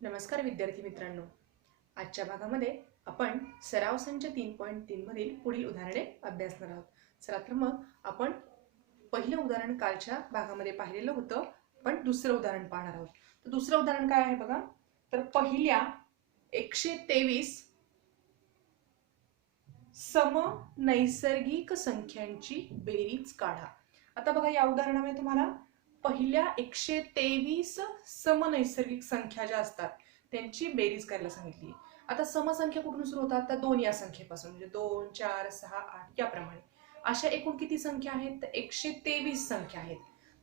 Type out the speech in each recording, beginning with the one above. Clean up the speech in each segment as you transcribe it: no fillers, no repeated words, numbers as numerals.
नमस्कार विद्यार्थी मित्रांनो. आजच्या भागामध्ये आपण सराव संच 3.3 मधील पुढील उदाहरणे अभ्यासणार आहोत. चला तर मग आपण पहिलं उदाहरण कालच्या भागामध्ये पाहिलेलं होतं, पण दुसरं उदाहरण पाहणार आहोत. तर दुसरं उदाहरण काय आहे बघा. तर पहिल्या 123 सम नैसर्गिक संख्यांची बेरीज काढा. आता बघा, या उदाहरणामध्ये तुम्हाला पहिल्या 123 समनैसर्गिक संख्या ज्या असतात त्यांची बेरीज करायला सांगितली. आता समसंख्या कुठून सुरू होतात? तर 2 या संख्येपासून, म्हणजे 2, 4, 6, 8 याप्रमाणे. अशा एकूण किती संख्या आहेत? तर 123 संख्या आहेत.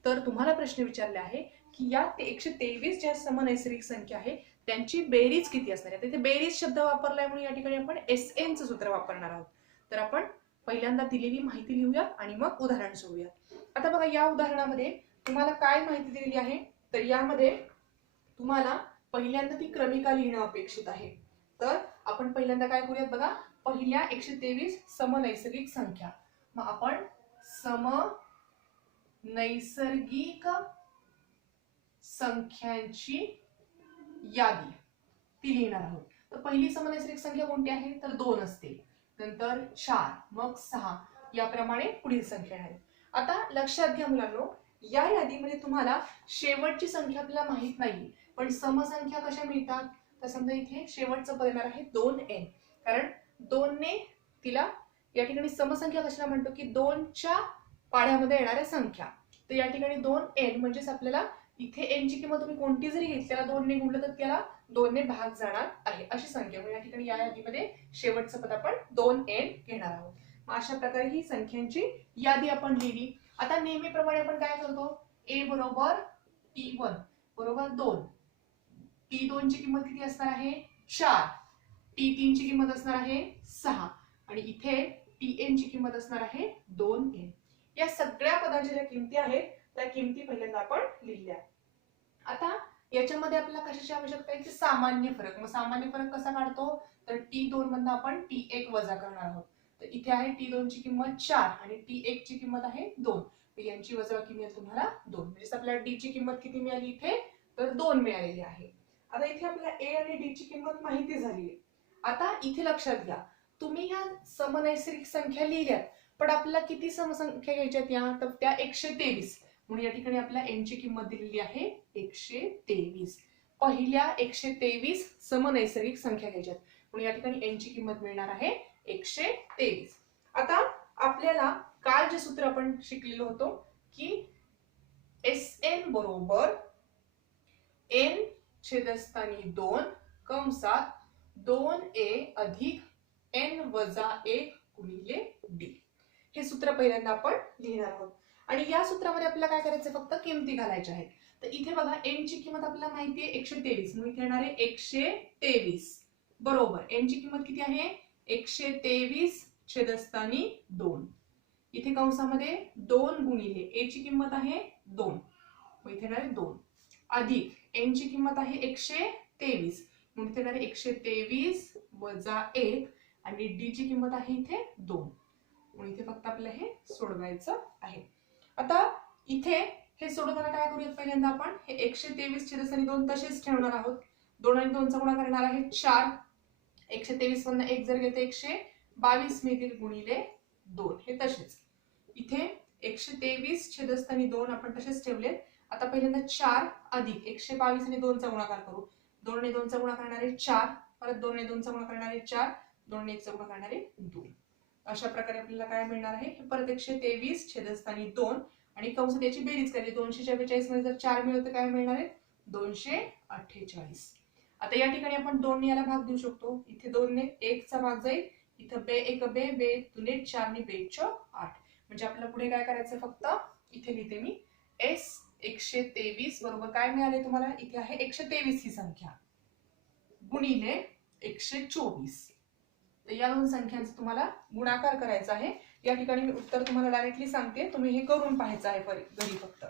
तर तुम्हाला प्रश्न विचारले आहे की या 123 ज्या समनैसर्गिक संख्या आहेत त्यांची बेरीज किती असणार आहे. तिथे बेरीज शब्द वापरलाय म्हणून या ठिकाणी आपण SN चं सूत्र वापरणार आहोत. तर आपण पहिल्यांदा दिलेली माहिती लिहूया आणि मग उदाहरण सोडूया. आता बघा, या उदाहरणामध्ये तुम्हाला काय माहिती दिलेली आहे? तर यामध्ये तुम्हाला पहिल्यांदा ती क्रमिका लिहिणं अपेक्षित आहे. तर आपण पहिल्यांदा काय करूयात बघा, पहिल्या 123 समनैसर्गिक संख्या. मग आपण समनैसर्गिक संख्यांची यादी ती लिहिणार आहोत. तर पहिली समनैसर्गिक संख्या कोणती आहे? तर 2 असते, नंतर 4, मग 6 याप्रमाणे पुढील संख्या आहेत. आता लक्षात घ्या मुलांनो, या यादीमध्ये तुम्हाला शेवटची संख्या आपल्याला माहित नाही, पण समसंख्या कशा मिळतात? तर समजा इथे शेवटचं पद येणार आहे 2n, कारण 2 ने तिला या ठिकाणी समसंख्या कशाला म्हणतो की 2च्या पाढ्यामध्ये येणाऱ्या संख्या. तर या ठिकाणी 2n म्हणजेच आपल्याला इथे n ची किंमत तुम्ही कोणती जरी घेतली त्याला 2 ने गुणलं तर त्याला 2 ने भाग जाणार आहे अशी संख्या. म्हणजे या ठिकाणी या यादीमध्ये शेवटचं पद आपण 2n घेणार आहोत. मग अशा प्रकारे ही संख्यांची यादी आपण लिहिली. आता नेहमीप्रमाणे आपण काय करतो? a बरोबर t1 बरोबर 2, t2 ची किंमत किती असणार आहे? 4, t3 ची किंमत असणार आहे 6 आणि इथे tn ची किंमत असणार आहे 2n. या सगळ्या पदांच्या ज्या किमती आहेत त्या किमती पहिल्यांदा आपण लिहिल्या. आता याच्यामध्ये आपल्याला कशाची आवश्यकता आहे? की सामान्य फरक. मग सामान्य फरक कसा काढतो? तर t2 मधून आपण t1 वजा करणार आहोत. तर इथे आहे t2 ची किंमत 4 आणि t1 ची किंमत आहे 2. यांची वजाबाकी मिळेल तुम्हाला 2. म्हणजे आपल्याला d ची किंमत किती मिळाली इथे? तर 2 मिळालेली आहे. आता इथे आपल्याला a आणि d ची किंमत माहिती झाली आहे. आता इथे लक्षात घ्या, तुम्ही ह्या समनैसर्गिक संख्या लिहिल्यात, पण आपल्याला किती समसंख्या घ्यायच्यात? या तर त्या 123. म्हणून या ठिकाणी आपल्याला n ची किंमत दिलेली आहे 123. पहिल्या 123 समनैसर्गिक संख्या घ्यायच्यात, म्हणून या ठिकाणी n ची किंमत मिळणार आहे 123. आता आपल्याला काल जे सूत्र आपण शिकलेलो होतो की SN बरोबर n छेदस्थानी 2 कंसात 2a अधिक n वजा 1 गुणिले d. हे सूत्र पहिल्यांदा आपण लिहिणार आहोत. आणि या सूत्रामध्ये आपल्याला काय करायचं? फक्त किमती घालायच्या आहेत. तर इथे बघा, n ची किंमत आपल्याला माहिती आहे 123, म्हणून इथे येणार आहे 123 बरोबर n ची किंमत किती आहे? 123 छेदस्थानी 2. इथे कंसामध्ये 2 गुणिले a ची किंमत आहे 2, मग इथे येणार आहे 2 अधिक n ची किंमत आहे 123, म्हणून इथे येणार आहे 123 वजा 1 आणि d ची किंमत आहे इथे 2, म्हणून इथे फक्त आपल्याला हे सोडवायचं आहे. आता इथे हे सोडवताना काय करूयात? पहिल्यांदा आपण हे 123 छेदस्थानी 2 तसेच ठेवणार आहोत. 2 आणि 2 चा गुणाकार करणार आहे 4. 123 मधून 1 जर गेले 122 मिळतील गुणिले 2, हे तसेच. इथे 123 छेदस्थानी 2 आपण तसेच ठेवले. आता पहिल्यांदा 4 अधिक 122 आणि 2 चा गुणाकार करू. 2 आणि 2 चा गुणाकार करणार आहे 4, परत 2 आणि 2 चा गुणाकार करणार आहे 4, 2 आणि 1 चा गुणाकार करणार आहे 2. अशा प्रकारे आपल्याला काय मिळणार आहे? परत 123 छेदस्थानी 2 आणि कंसात त्याची बेरीज करायची. 244 मध्ये जर 4 मिळवलं तर काय मिळणार आहे? 248. आता या ठिकाणी आपण 2 ने याला भाग देऊ शकतो. इथे 2 ने 1 चा भाग जाईल, इथं बे 1 बे, बे 2 4 ने 2 8. म्हणजे आपल्याला पुढे काय करायचं? फक्त इथे लिहिते मी s 123 बरोबर काय मिळाले तुम्हाला? इथे आहे 123 ही संख्या गुणिले 124. तर या दोन संख्यांचा तुम्हाला गुणाकार करायचा आहे. या ठिकाणी मी उत्तर तुम्हाला डायरेक्टली सांगते, तुम्ही हे करून पाहायचं आहे घरी फक्त.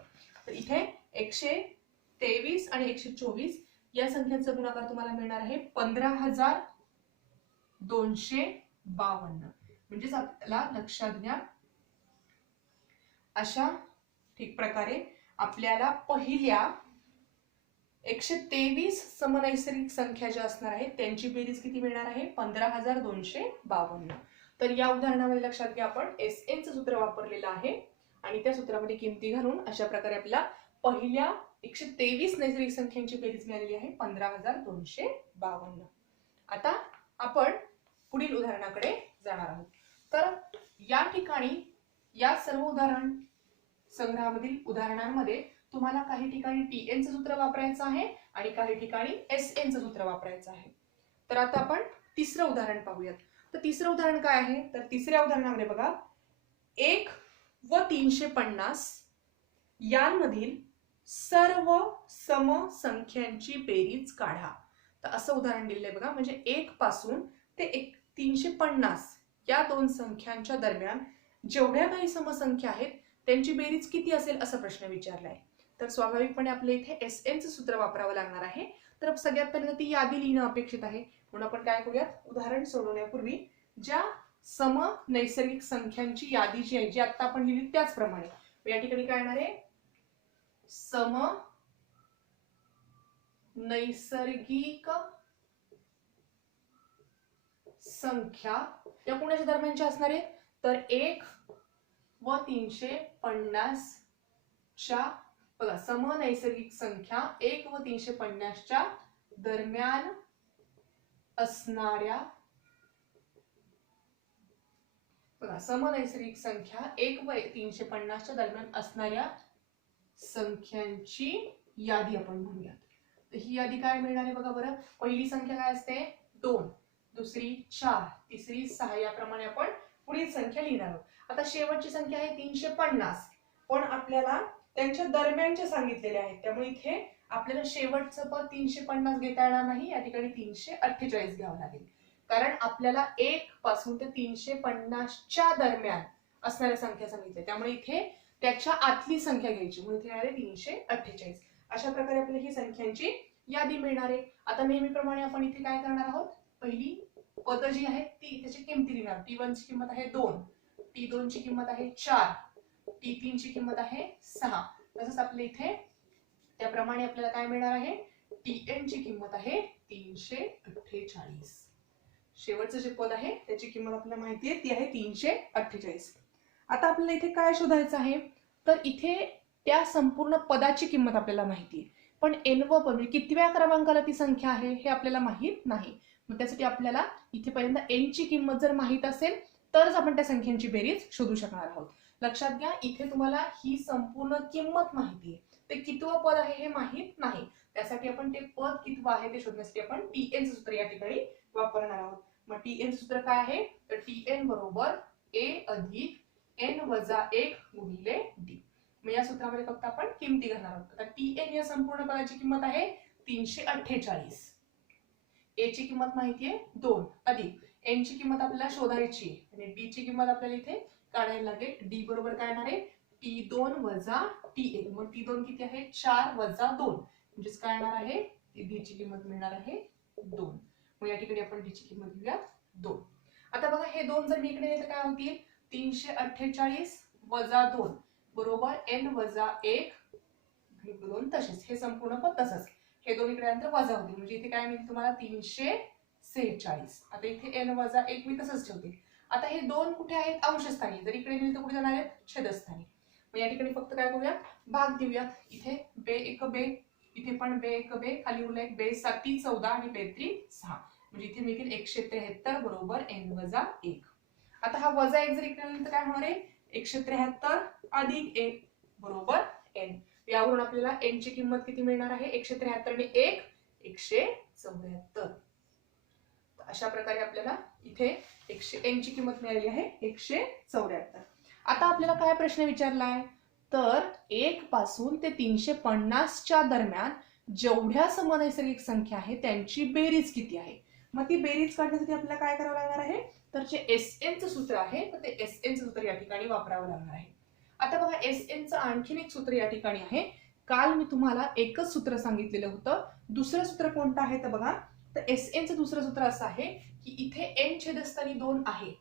तर इथे 123 आणि 124 या संख्यांचा गुणाकार तुम्हाला मिळणार आहे 15,252. म्हणजेच आपल्याला लक्षात घ्या, अशा ठीक प्रकारे आपल्याला पहिल्या 123 समनैसर्गिक संख्या ज्या असणार आहेत त्यांची बेरीज किती मिळणार आहे? 15,252. तर या उदाहरणामध्ये लक्षात घ्या, आपण SN चं सूत्र वापरलेलं आहे आणि त्या सूत्रामध्ये किमती घालून अशा प्रकारे आपल्याला पहिल्या 123 नैसर्गिक संख्यांची बेरीज मिळालेली आहे 15,252. आता आपण पुढील उदाहरणाकडे जाणार आहोत. तर या ठिकाणी या सर्व उदाहरण संग्रहामधील उदाहरणांमध्ये तुम्हाला काही ठिकाणी TN चं सूत्र वापरायचं आहे आणि काही ठिकाणी SN चं सूत्र वापरायचं आहे. तर आता आपण तिसरं उदाहरण पाहूयात. तर तिसरं उदाहरण काय आहे? तर तिसऱ्या उदाहरणामध्ये बघा, 1 व 350 यांमधील सर्व समसंख्यांची बेरीज काढा. तर असं उदाहरण दिलेलं आहे बघा. म्हणजे 1 पासून ते 350 या दोन संख्यांच्या दरम्यान जेवढ्या काही समसंख्या आहेत त्यांची बेरीज किती असेल असा प्रश्न विचारलाय. तर स्वाभाविकपणे आपल्या इथे SN चं सूत्र वापरावं लागणार आहे. तर सगळ्यात पहिल्यांदा ती यादी लिहिणं अपेक्षित आहे. म्हणून आपण काय करूयात, उदाहरण सोडवण्यापूर्वी ज्या सम नैसर्गिक संख्यांची यादी जी आहे, जी आता आपण लिहिली त्याचप्रमाणे या ठिकाणी काय येणार आहे, सम नैसर्गिक संख्या या कोणाच्या दरम्यानच्या असणार आहे? तर 1 व 350 च्या बघा, सम नैसर्गिक संख्या 1 व 350 च्या दरम्यान असणाऱ्या बघा, सम नैसर्गिक संख्या 1 व 350 च्या दरम्यान असणाऱ्या संख्यांची यादी आपण म्हणूयात. तर ही यादी काय मिळणार आहे बघा बरं. पहिली संख्या काय असते? 2, दुसरी 4, तिसरी 6 याप्रमाणे आपण पुढील संख्या लिहिणार आहोत. आता शेवटची संख्या आहे 350, पण आपल्याला त्यांच्या दरम्यानचे सांगितलेले आहेत, त्यामुळे इथे आपल्याला शेवटचं पद 350 घेता येणार नाही. या ठिकाणी 348 घ्यावं लागेल, कारण आपल्याला 1 पासून ते 350 च्या दरम्यान असणाऱ्या संख्या सांगितल्या, त्यामुळे इथे त्याच्या आतली संख्या घ्यायची, म्हणून इथे आहे 348. अशा प्रकारे आपल्याला ही संख्यांची यादी मिळणार आहे. आता नेहमीप्रमाणे आपण इथे काय करणार आहोत, पहिली पद जी आहेत ती त्याची किमती लिहिणार. T1 ची किंमत आहे 2, T2 ची किंमत आहे 4, T3 ची किंमत आहे 6. तसंच आपल्या इथे त्याप्रमाणे आपल्याला काय मिळणार आहे, TN ची किंमत आहे 348. शेवटचं जे पद आहे त्याची किंमत आपल्याला माहिती आहे, ती आहे 348. आता आपल्याला इथे काय शोधायचं आहे, तर इथे त्या संपूर्ण पदाची किंमत आपल्याला माहिती आहे, पण nव पद म्हणजे कितव्या क्रमांकाला ती संख्या आहे हे आपल्याला माहित नाही. मग त्यासाठी आपल्याला इथे पहिल्यांदा n ची किंमत जर माहित असेल तरच आपण त्या संख्यांची बेरीज शोधू शकणार आहोत. लक्षात घ्या, इथे तुम्हाला ही संपूर्ण किंमत माहिती आहे, ते कितवं पद आहे हे माहित नाही. त्यासाठी आपण ते पद कितवं आहे ते शोधण्यासाठी आपण TN सूत्र या ठिकाणी वापरणार आहोत. मग TN सूत्र काय आहे, तर TN बरोबर A अधिक n वजा 1 गुणिले D. मग या सूत्रामध्ये फक्त आपण किमती घालणार आहोत. आता TN या संपूर्ण पदाची किंमत आहे 348. A ची किंमत माहिती आहे 2 अधिक n ची किंमत आपल्याला शोधायची आणि D ची किंमत आपल्याला इथे काढायला लागेल. D बरोबर काय येणार आहे, T2 वजा T1. मग T2 किती आहे, 4 वजा 2, म्हणजेच काय येणार आहे, D ची किंमत मिळणार आहे 2. मग या ठिकाणी आपण D ची किंमत घेऊया 2. आता बघा, हे 2 जर मी इकडे नेले तर काय होतील, 348 वजा 2 बरोबर n वजा 1 आणि 2 तसेच, हे संपूर्ण पद तसंच, हे 2 इकडे नंतर वजा होतील, म्हणजे इथे काय मिळेल तुम्हाला 346. आता इथे n वजा 1 मी तसंच ठेवते. आता हे 2 कुठे आहेत, अंशस्थानी. जर इकडे नेले तर कुठे जाणार आहेत, छेदस्थानी. मग या ठिकाणी फक्त काय करूया, भाग देऊया. इथे बे 1 बे, इथे पण बे 1 बे, खाली उरला एक बे 7 14 आणि बे 3 6, म्हणजे इथे मिळतील 173 बरोबर n वजा 1. आता हा वजा 1 जर इकडे नेले तर काय होणार आहे, 173 अधिक 1 बरोबर n. यावरून आपल्याला n ची किंमत किती मिळणार आहे, 173 आणि 1 174. अशा प्रकारे आपल्याला इथे n ची किंमत मिळाली आहे 174. आता आपल्याला काय प्रश्न विचारलाय, तर 1 पासून ते 350 च्या दरम्यान जेवढ्या समनैसर्गिक संख्या आहे त्यांची बेरीज किती आहे. मग ती बेरीज काढण्यासाठी आपल्याला काय करावं लागणार आहे, तर जे SN चं सूत्र आहे तर ते SN चं सूत्र या ठिकाणी वापरावं लागणार आहे. आता बघा, SN चं आणखीन एक सूत्र या ठिकाणी आहे. काल मी तुम्हाला एकच सूत्र सांगितलेलं होतं. दुसरं सूत्र कोणतं आहे तर बघा, तर SN चं दुसरं सूत्र असं आहे की इथे n छेदस्थानी 2 आहे,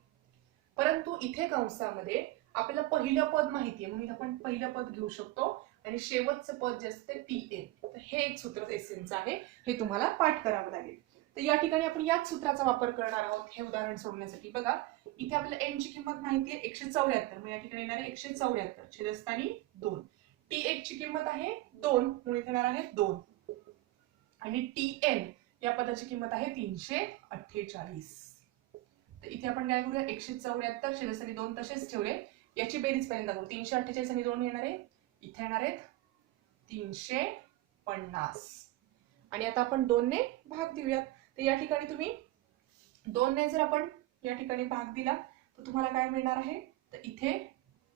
परंतु इथे कंसामध्ये आपल्याला पहिलं पद माहिती आहे, म्हणून आपण पहिलं पद घेऊ शकतो आणि शेवटचं पद जे असतं ते टीएन. तर हे एक सूत्र एसएनचं आहे, हे तुम्हाला पाठ करावं लागेल. तर या ठिकाणी आपण याच सूत्राचा वापर करणार आहोत हे उदाहरण सोडवण्यासाठी. बघा इथे आपल्याला एन ची किंमत माहिती आहे 174, मग या ठिकाणी येणार आहे 174 छेदस्थानी 2. टी1 ची किंमत आहे 2 म्हणून इथे येणार आहे 2 आणि टीएन या पदाची किंमत आहे 348. तर इथे आपण काय करूया 174 छेदस्थानी 2 तसेच ठेवले. याची बेरीज पहिल्यांदा करू. 348 आणि 2 येणार आहे, इथे येणार आहेत 350 आणि आता आपण 2 ने भाग देऊयात. तर या ठिकाणी तुम्ही 2 ने जर आपण या ठिकाणी भाग दिला तर तुम्हाला काय मिळणार आहे, तर इथे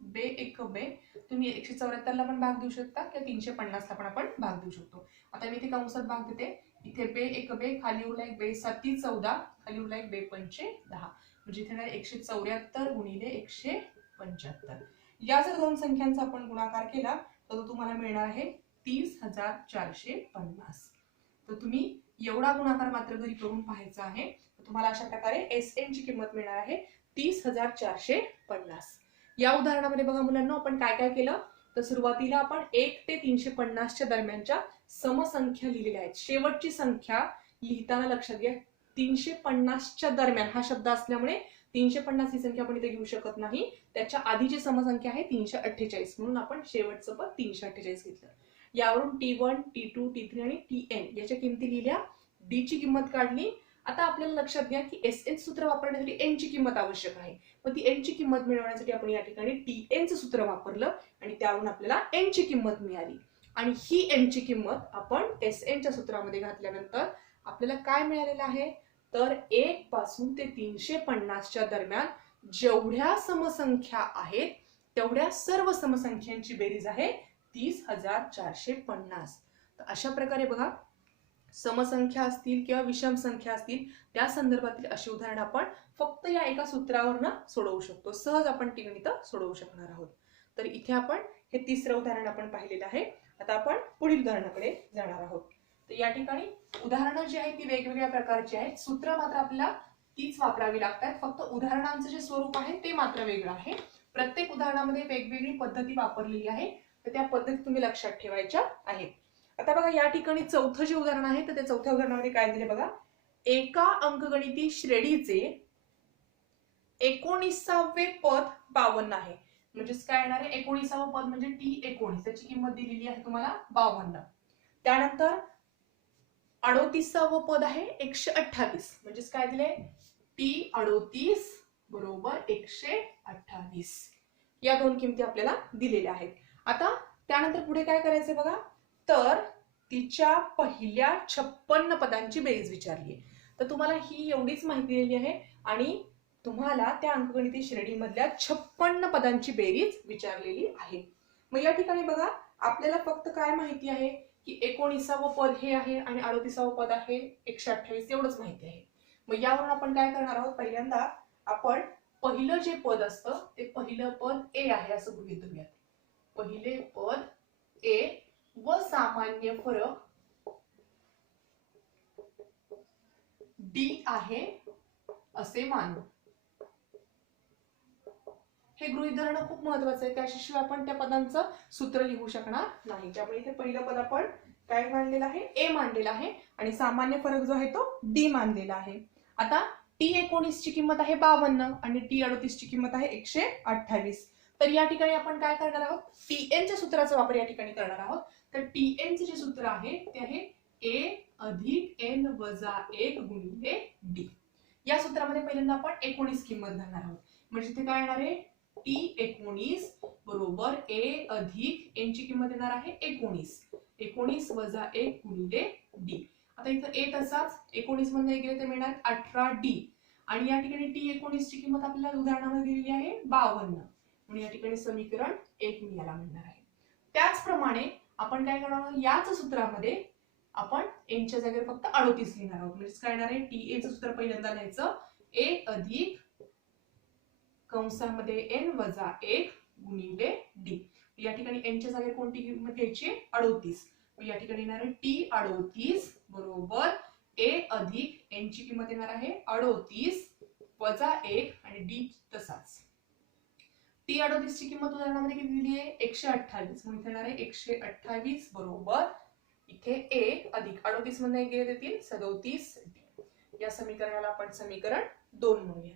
बे एक बे तुम्ही 174 ला पण भाग देऊ शकता किंवा 350 ला पण आपण भाग देऊ शकतो. आता मी इथे कंसात भाग देते. इथे बे एक बे, खाली उरला एक बे 7 14, खाली उरला एक बे 5 10, म्हणजे इथे 174 गुणिले 175. या जर दोन संख्यांचा आपण गुणाकार केला तर तुम्हाला मिळणार आहे 30,450. तर तुम्ही एवढा गुणाकार मात्र घरी करून पाहायचा आहे. तुम्हाला अशा प्रकारे एसएन ची किंमत मिळणार आहे 30,450. या उदाहरणामध्ये बघा मुलांना आपण काय काय केलं, तर सुरुवातीला आपण 1 ते 350 दरम्यानच्या समसंख्या लिहिलेल्या आहेत. शेवटची संख्या लिहिताना लक्षात घ्या 350 दरम्यान हा शब्द असल्यामुळे 350 ही संख्या आपण इथे घेऊ शकत नाही. त्याच्या आधीची समसंख्या आहे 348 म्हणून आपण शेवटचं पद 348 घेतलं. यावरून T1, T2, T3 आणि Tn याच्या किमती लिहिल्या. डी ची किंमत काढली. आता आपल्याला लक्षात घ्या की एसएन सूत्र वापरण्यासाठी एन ची किंमत आवश्यक आहे. मग ती एन ची किंमत मिळवण्यासाठी आपण या ठिकाणी टीएन चं सूत्र वापरलं आणि त्यावरून आपल्याला एन ची किंमत मिळाली. आणि ही एन ची किंमत आपण एसएन च्या सूत्रामध्ये घातल्यानंतर आपल्याला काय मिळालेलं आहे, तर 1 पासून ते 350 दरम्यान जेवढ्या समसंख्या आहेत तेवढ्या सर्व समसंख्यांची बेरीज आहे 30,450. तर अशा प्रकारे बघा समसंख्या असतील किंवा विषम संख्या असतील त्या संदर्भातील अशी उदाहरणं आपण फक्त या एका सूत्रावरनं सोडवू शकतो. सहज आपण ती गणितं सोडवू शकणार आहोत. तर इथे आपण हे तिसरं उदाहरण आपण पाहिलेलं आहे. आता आपण पुढील उदाहरणाकडे जाणार आहोत. तर या ठिकाणी उदाहरणं जी आहेत ती वेगवेगळ्या प्रकारची आहेत. सूत्र मात्र आपल्याला तीच वापरावी लागतात. फक्त उदाहरणांचं जे स्वरूप आहे ते मात्र वेगळं आहे. प्रत्येक उदाहरणामध्ये वेगवेगळी पद्धती वापरलेली आहे, तर त्या पद्धती तुम्ही लक्षात ठेवायच्या आहेत. आता बघा या ठिकाणी चौथं जे उदाहरण आहे तर त्या चौथ्या उदाहरणामध्ये काय दिले बघा, एका अंकगणिती श्रेणीचे 19वे पद 52 आहे. म्हणजेच काय येणार आहे, 19वं पद म्हणजे T19 त्याची किंमत दिलेली आहे तुम्हाला 52. त्यानंतर 38वं पद आहे 128, म्हणजेच काय दिले T38 बरोबर 128. या दोन किमती आपल्याला दिलेल्या आहेत. आता त्यानंतर पुढे काय करायचंय बघा, तर तिच्या पहिल्या 56 पदांची बेरीज विचारली आहे. तर तुम्हाला ही एवढीच माहिती दिलेली आहे आणि तुम्हाला त्या अंकगणिती श्रेणीमधल्या 56 पदांची बेरीज विचारलेली आहे. मग या ठिकाणी बघा आपल्याला फक्त काय माहिती आहे की 19वं पद हे आहे आणि 38वं पद आहे 128 एवढंच माहिती आहे. मग यावरून आपण काय करणार आहोत, पहिल्यांदा आपण पहिलं जे पद असतं ते पहिलं पद ए आहे असं गृहीत धरूयात. पहिले पद ए व सामान्य फरक डी आहे असे मानू. हे गृहीत धरणं खूप महत्वाचं आहे. त्याशिवाय आपण त्या पदांचं सूत्र लिहू शकणार नाही. त्यामुळे इथे पहिलं पद आपण काय मानलेलं आहे, ए मानलेला आहे आणि सामान्य फरक जो आहे तो डी मानलेला आहे. आता T19 ची किंमत आहे 52 आणि T38 ची किंमत आहे 128. तर या ठिकाणी आपण काय करणार आहोत, Tn च्या सूत्राचा वापर या ठिकाणी करणार आहोत. तर Tn चे जे सूत्र आहे ते आहे a अधिक n वजा 1 गुणिले d. या सूत्रामध्ये पहिल्यांदा आपण 19 किंमत घालणार आहोत. म्हणजे इथे काय येणार आहे, T19 बरोबर a अधिक n ची किंमत येणार आहे 19 वजा 1 गुणिले d. आता इथं a तसाच 19 मधून 1 गेले तर मिळणार 18d आणि या ठिकाणी T19 ची किंमत आपल्याला उदाहरणामध्ये दिलेली आहे 52 म्हणून या ठिकाणी समीकरण 1 मिळाला मिळणार आहे. त्याचप्रमाणे आपण काय करणार आहोत, याच सूत्रामध्ये आपण n च्या जागेवर फक्त 38 लिहिणार आहोत. म्हणजे काय येणार आहे, Ta चं सूत्र पहिल्यांदा लिहायचं a अधिक कंसामध्ये n वजा 1 गुणिले d. या ठिकाणी n च्या जागेवर कोणती किंमत घ्यायची, 38. या ठिकाणी येणार आहे T38 बरोबर a अधिक n ची किंमत येणार आहे 38 वजा 1 आणि d तसाच. T38 ची किंमत उदाहरणामध्ये किती दिली आहे 128, म्हणून इथे येणार आहे 128 बरोबर इथे 1 अधिक 38 मधून 1 गेले देतील 37 D. या समीकरणाला आपण समीकरण 2 म्हणूया.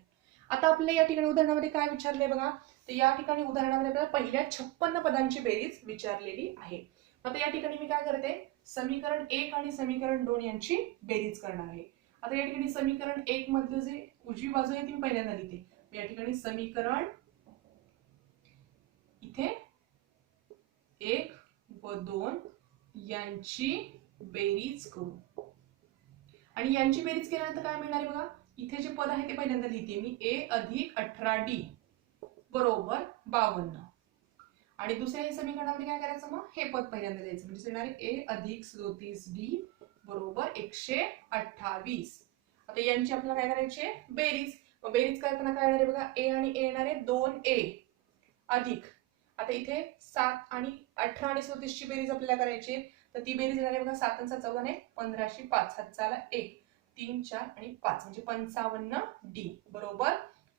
आता आपल्याला या ठिकाणी उदाहरणामध्ये काय विचारले बघा, तर या ठिकाणी उदाहरणामध्ये आपल्याला पहिल्या 56 पदांची बेरीज विचारलेली आहे. आता या ठिकाणी मी काय करते, समीकरण 1 आणि समीकरण 2 यांची बेरीज करणार आहे. आता या ठिकाणी समीकरण 1 मधलं जे उजवी बाजू आहे ती मी पहिल्यांदा लिहिते. या ठिकाणी समीकरण इथे 1 व 2 यांची बेरीज करू आणि यांची बेरीज केल्यानंतर काय मिळणार आहे बघा, इथे जे पद आहे ते पहिल्यांदा लिहिते मी a अधिक 18d बरोबर 52 आणि दुसऱ्या हे समीकरणामध्ये काय करायचं, मग हे पद पहिल्यांदा लिहायचं म्हणजे येणार आहे a अधिक 37d बरोबर 128. आता यांची आपल्याला काय करायची बेरीज, मग बेरीज करताना काय येणार आहे बघा, a आणि a येणार आहे 2a अधिक, आता इथे 7 आणि 18 आणि 37 ची बेरीज आपल्याला करायची, तर ती बेरीज येणार आहे बघा 7 आणि 7 14 ने 15 5 हातचाला 1 3 4 आणि 5 म्हणजे 55d बरोबर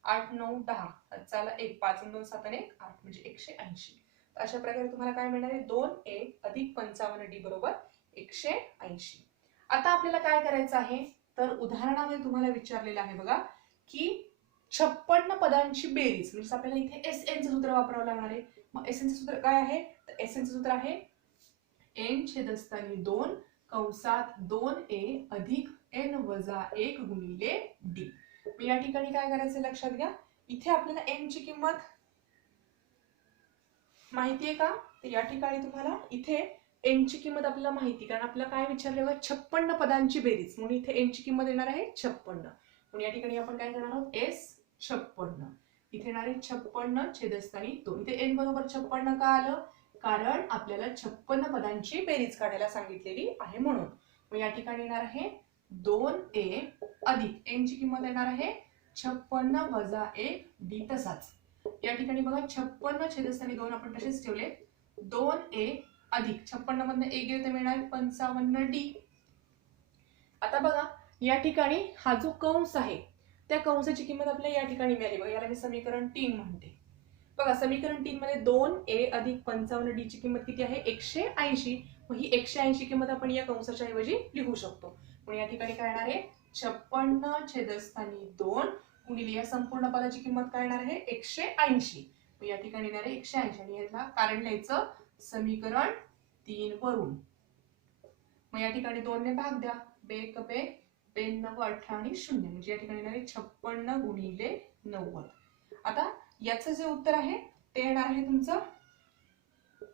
8 9 10 हातचाला 1 5 आणि 2 7 आणि 1 8 म्हणजे 180. तर अशा प्रकारे तुम्हाला काय मिळणार आहे 2a अधिक 55d बरोबर 180. आता आपल्याला काय करायचं आहे, तर उदाहरणामध्ये तुम्हाला विचारलेलं आहे बघा की 56 पदांची बेरीज म्हणजे आपल्याला इथे SN चं सूत्र वापरावं लागणार आहे. मग SN चं सूत्र काय आहे, तर SN चं सूत्र आहे n छेदस्थानी 2 कंसात 2a अधिक n वजा 1 गुणिले d. या ठिकाणी काय करायचं लक्षात घ्या, इथे आपल्याला n ची किंमत माहिती आहे का, तर या ठिकाणी तुम्हाला इथे n ची किंमत आपल्याला माहिती, कारण आपल्याला काय विचारले बघा 56 पदांची बेरीज म्हणून इथे n ची किंमत येणार आहे 56. म्हणून या ठिकाणी आपण काय करणार आहोत S56. इथे येणार आहे 56 छेदस्थानी 2. इथे n बरोबर 56 का आलं, कारण आपल्याला 56 पदांची बेरीज काढायला सांगितलेली आहे म्हणून. मग या ठिकाणी येणार आहे 2a अधिक n ची किंमत येणार आहे 56 वजा 1 d तसाच. या ठिकाणी बघा 56 छेदस्थानी 2 आपण तसेच ठेवले, 2a अधिक 56 मधून 1 गेले तर मिळणार 55d. आता बघा या ठिकाणी हा जो कंस आहे त्या कंसाची किंमत आपल्याला या ठिकाणी मिळाली बघा, याला मी समीकरण 3 म्हणते. बघा समीकरण 3 मध्ये 2a अधिक 55d ची किंमत किती आहे 180. मग ही 180 किंमत आपण या कंसाच्या ऐवजी लिहू शकतो. म्हणून या ठिकाणी काय येणार आहे 56 छेदस्थानी 2 गुणिले या संपूर्ण पदाची किंमत काय येणार आहे 180. मग या ठिकाणी येणार आहे 180 आणि याला कारण लिहायचं समीकरण 3 वरून. मग या ठिकाणी 2 ने भाग द्या, 2 कपे 2 9 18 आणि 0 म्हणजे या ठिकाणी येणार आहे 56 गुणिले 90. आता याचं जे उत्तर आहे ते येणार आहे तुमचं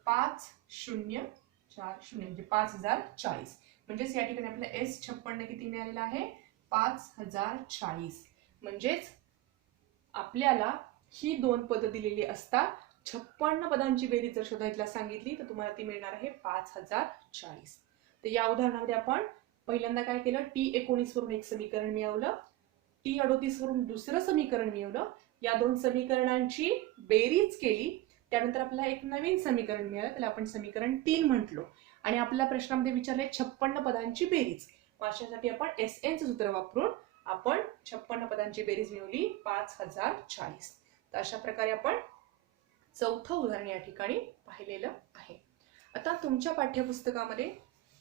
5040 म्हणजे 5040. म्हणजेच या ठिकाणी आपल्याला S56 किती मिळालेला आहे 5040. म्हणजेच आपल्याला ही दोन पद दिलेली असता 56 पदांची बेरीज जर शोधायला सांगितली तर तुम्हाला ती मिळणार आहे 5040. तर या उदाहरणामध्ये आपण पहिल्यांदा काय केलं, T19 वरून एक समीकरण मिळवलं, T38 वरून दुसरं समीकरण मिळवलं, या दोन समीकरणांची बेरीज केली, त्यानंतर आपल्याला एक नवीन समीकरण मिळालं त्याला आपण समीकरण 3 म्हटलो आणि आपल्या प्रश्नामध्ये विचारले 56 पदांची बेरीज. अशासाठी आपण SN चं सूत्र वापरून आपण 56 पदांची बेरीज मिळवली 5040. तर अशा प्रकारे आपण चौथं उदाहरण या ठिकाणी पाहिलेलं आहे. आता तुमच्या पाठ्यपुस्तकामध्ये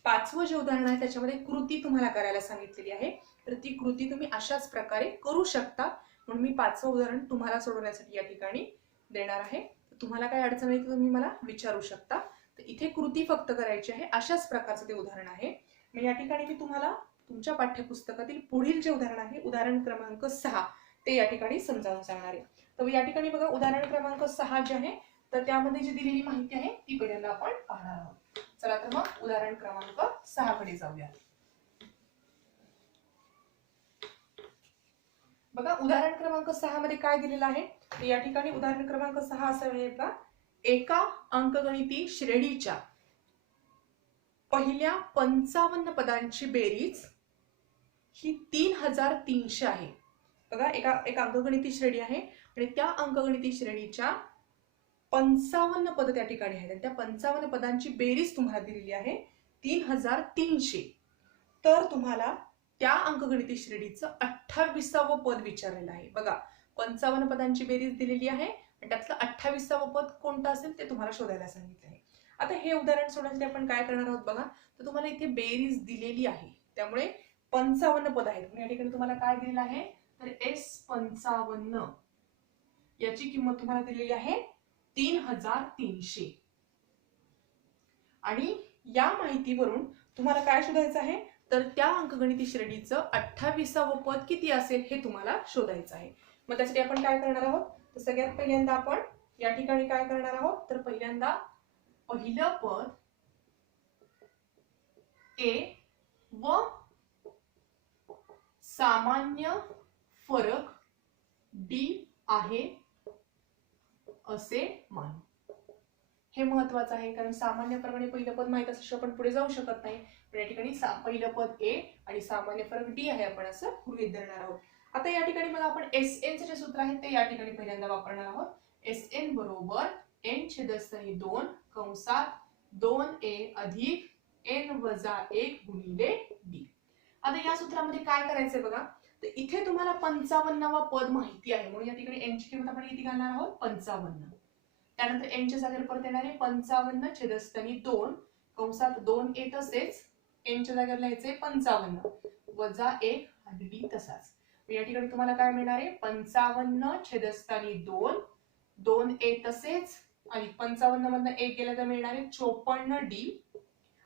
5वं जे उदाहरण आहे त्याच्यामध्ये कृती तुम्हाला करायला सांगितलेली आहे, तर ती कृती तुम्ही अशाच प्रकारे करू शकता. म्हणून मी 5वं उदाहरण तुम्हाला सोडवण्यासाठी या ठिकाणी देणार आहे. तुम्हाला काय अडचण आहे तुम्ही मला विचारू शकता. तर इथे कृती फक्त करायची आहे, अशाच प्रकारचं ते उदाहरण आहे. मी या ठिकाणी मी तुम्हाला तुमच्या पाठ्यपुस्तकातील पुढील जे उदाहरण आहे उदाहरण क्रमांक 6 ते या ठिकाणी समजावून सांगणार आहे. तर या ठिकाणी बघा उदाहरण क्रमांक 6 जे आहे तर त्यामध्ये जी दिलेली माहिती आहे ती पहिल्यांदा आपण पाहणार आहोत. चला तर मग उदाहरण क्रमांक 6 कडे जाऊया. बघा उदाहरण क्रमांक 6 मध्ये काय दिलेलं आहे, तर या ठिकाणी उदाहरण क्रमांक 6 असं आहे का, एका अंकगणिती श्रेणीच्या पहिल्या 55 पदांची बेरीज ही 3300 आहे. बघा एक अंकगणिती श्रेणी आहे आणि त्या अंकगणिती श्रेणीच्या 55 पद त्या ठिकाणी आहेत. त्या 55 पदांची बेरीज तुम्हाला दिलेली आहे 3300. तर तुम्हाला त्या अंकगणिती श्रेणीचं 28वं पद विचारलेलं आहे. बघा 55 पदांची बेरीज दिलेली आहे आणि त्यातलं 28वा पद कोणतं असेल ते तुम्हाला शोधायला सांगितलं आहे. आता हे उदाहरण सोडवण्यासाठी आपण काय करणार आहोत बघा. तर तुम्हाला इथे बेरीज दिलेली आहे, त्यामुळे 55 पद आहेत. या ठिकाणी तुम्हाला काय दिलेलं आहे, तर S55 याची किंमत तुम्हाला दिलेली आहे 3300. आणि या माहितीवरून तुम्हाला काय शोधायचं आहे, तर त्या अंकगणिती श्रेणीचं 28वं पद किती असेल हे तुम्हाला शोधायचं आहे. मग त्यासाठी आपण काय करणार आहोत, तर सगळ्यात पहिल्यांदा आपण या ठिकाणी काय करणार आहोत, तर पहिल्यांदा पहिलं पद A व सामान्य फरक D आहे असे मानू. हे महत्वाचं आहे, कारण सामान्य फरक आणि पहिलं पद माहित असल्याशिवाय आपण पुढे जाऊ शकत नाही. पण या ठिकाणी पहिलं पद A आणि सामान्य फरक D आहे आपण असं गृहीत धरणार आहोत. आता या ठिकाणी बघा, आपण SN चे जे सूत्र आहे ते या ठिकाणी पहिल्यांदा वापरणार आहोत. SN बरोबर n छेदस्थानी 2 कंसात 2a अधिक n वजा 1 गुणिले d. आता या सूत्रामध्ये काय करायचंय बघा, तर इथे तुम्हाला 55वा पद माहिती आहे, म्हणून या ठिकाणी n ची किंमत आपण किती घालणार आहोत, 55. त्यानंतर n च्या जागेवर परत येणार आहे 55 छेदस्थानी 2 कंसात 2a, तसेच n च्या जागेवर लिहायचे 55 वजा 1 आणि d तसाच. या ठिकाणी तुम्हाला काय मिळणार आहे, 55 छेदस्थानी 2 2a तसेच, आणि 55 मधनं 1 गेला तर मिळणार आहे 54d.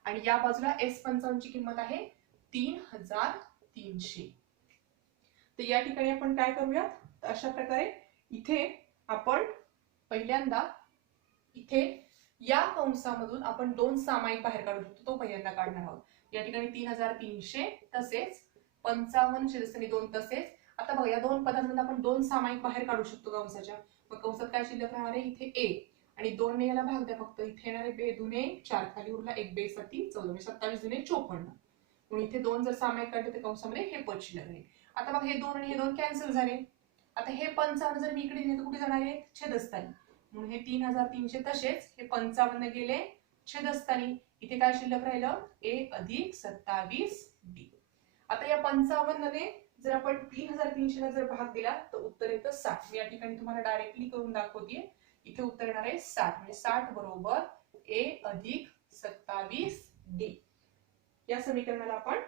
आणि या बाजूला S55 ची किंमत आहे 3300. तर या ठिकाणी आपण काय करूया, तर अशा प्रकारे इथे आपण पहिल्यांदा इथे या कंसामधून आपण 2 सामायिक बाहेर काढू शकतो, तो पहिल्यांदा काढणार आहोत. या ठिकाणी 3300 तसेच 55 छेदस्थानी 2 तसेच. आता बघा, या दोन पदांमधून आपण 2 सामायिक बाहेर काढू शकतो कंसाच्या. मग कंसात काय शिल्लक राहणार आहे, इथे a आणि 2 ने याला भाग द्या फक्त. इथे येणार आहे 2 दुने 4, खाली उरला 1 2 7 14, 27 दुने 54. म्हणून इथे 2 जर सामायिक काढले तर कंसामध्ये हे पद शिल्लक राहील. आता बघा, हे 2 आणि हे 2 कॅन्सल झाले. आता हे 55 जर मी इकडे नेले तर कुठे जाणार आहे, छेदस्थानी. म्हणून हे 3300 तसेच हे 55 गेले छेदस्थानी. इथे काय शिल्लक राहिलं, a अधिक 27d. आता या 55 ने जर आपण 3300 ला जर भाग दिला तर उत्तर येतं 60. मी या ठिकाणी तुम्हाला डायरेक्टली करून दाखवते. इथे उत्तर येणार आहे 60. म्हणजे 60 बरोबर a अधिक 27d. या समीकरणाला आपण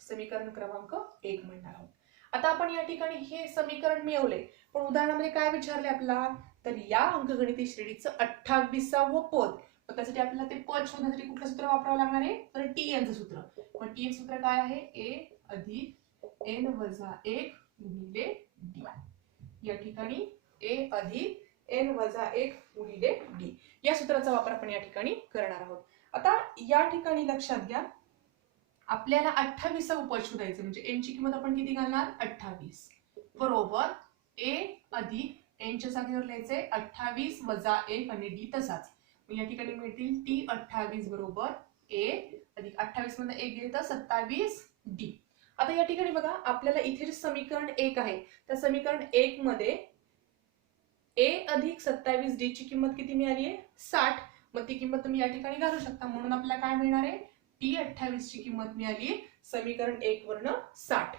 समीकरण क्रमांक 1 म्हणणार आहोत. आता आपण या ठिकाणी हे समीकरण मिळवले, पण उदाहरणामध्ये काय विचारले आपल्याला, तर या अंकगणिती श्रेणीचं 28वं पद. पण त्यासाठी आपल्याला ते पद शोधण्यासाठी कुठलं सूत्र वापरावं लागणार आहे, तर TN चं सूत्र. पण TN सूत्र काय आहे, a अधिक n वजा 1 गुणिले d. या ठिकाणी a अधिक n वजा 1 गुणिले d या सूत्राचा वापर आपण या ठिकाणी करणार आहोत. आता या ठिकाणी लक्षात घ्या, आपल्याला 28वं पद शोधायचं, म्हणजे n ची किंमत आपण किती घालणार, 28 बरोबर a अधिक n च्या जागेवर लिहायचे 28 वजा 1 आणि d तसाच. या ठिकाणी मिळतील t28 बरोबर a अधिक 28 मधून 1 गेले तर 27d. आता या ठिकाणी बघा, आपल्याला इथे जे समीकरण 1 आहे त्या समीकरण 1 मध्ये a अधिक 27d ची किंमत किती मिळाली आहे, 60. मग ती किंमत तुम्ही या ठिकाणी घालू शकता. म्हणून आपल्याला काय मिळणार आहे, t28 ची किंमत मिळाली समीकरण 1 वरनं 60.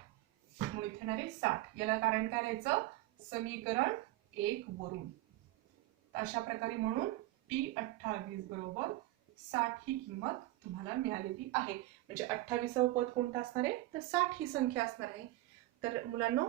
म्हणून इथे येणार आहे 60. याला कारण काय राहायचं, समीकरण 1 वरून. अशा प्रकारे म्हणून t28 बरोबर 60 ही किंमत तुम्हाला मिळालेली आहे. म्हणजे 28वं पद कोणतं असणार आहे, तर 60 ही संख्या असणार आहे. तर मुलांनो,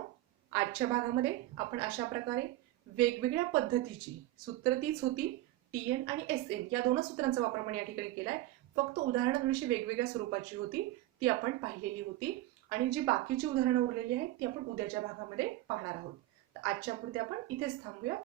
आजच्या भागामध्ये आपण अशा प्रकारे वेगवेगळ्या पद्धतीची सूत्र तीच होती, TN आणि SN या दोन सूत्रांचा वापर आपण या ठिकाणी केलाय. फक्त उदाहरणं थोडीशी वेगवेगळ्या स्वरूपाची होती, ती आपण पाहिलेली होती. आणि जी बाकीची उदाहरणं उरलेली आहेत ती आपण उद्याच्या भागामध्ये पाहणार आहोत. तर आजच्या पुरते आपण इथेच थांबूया.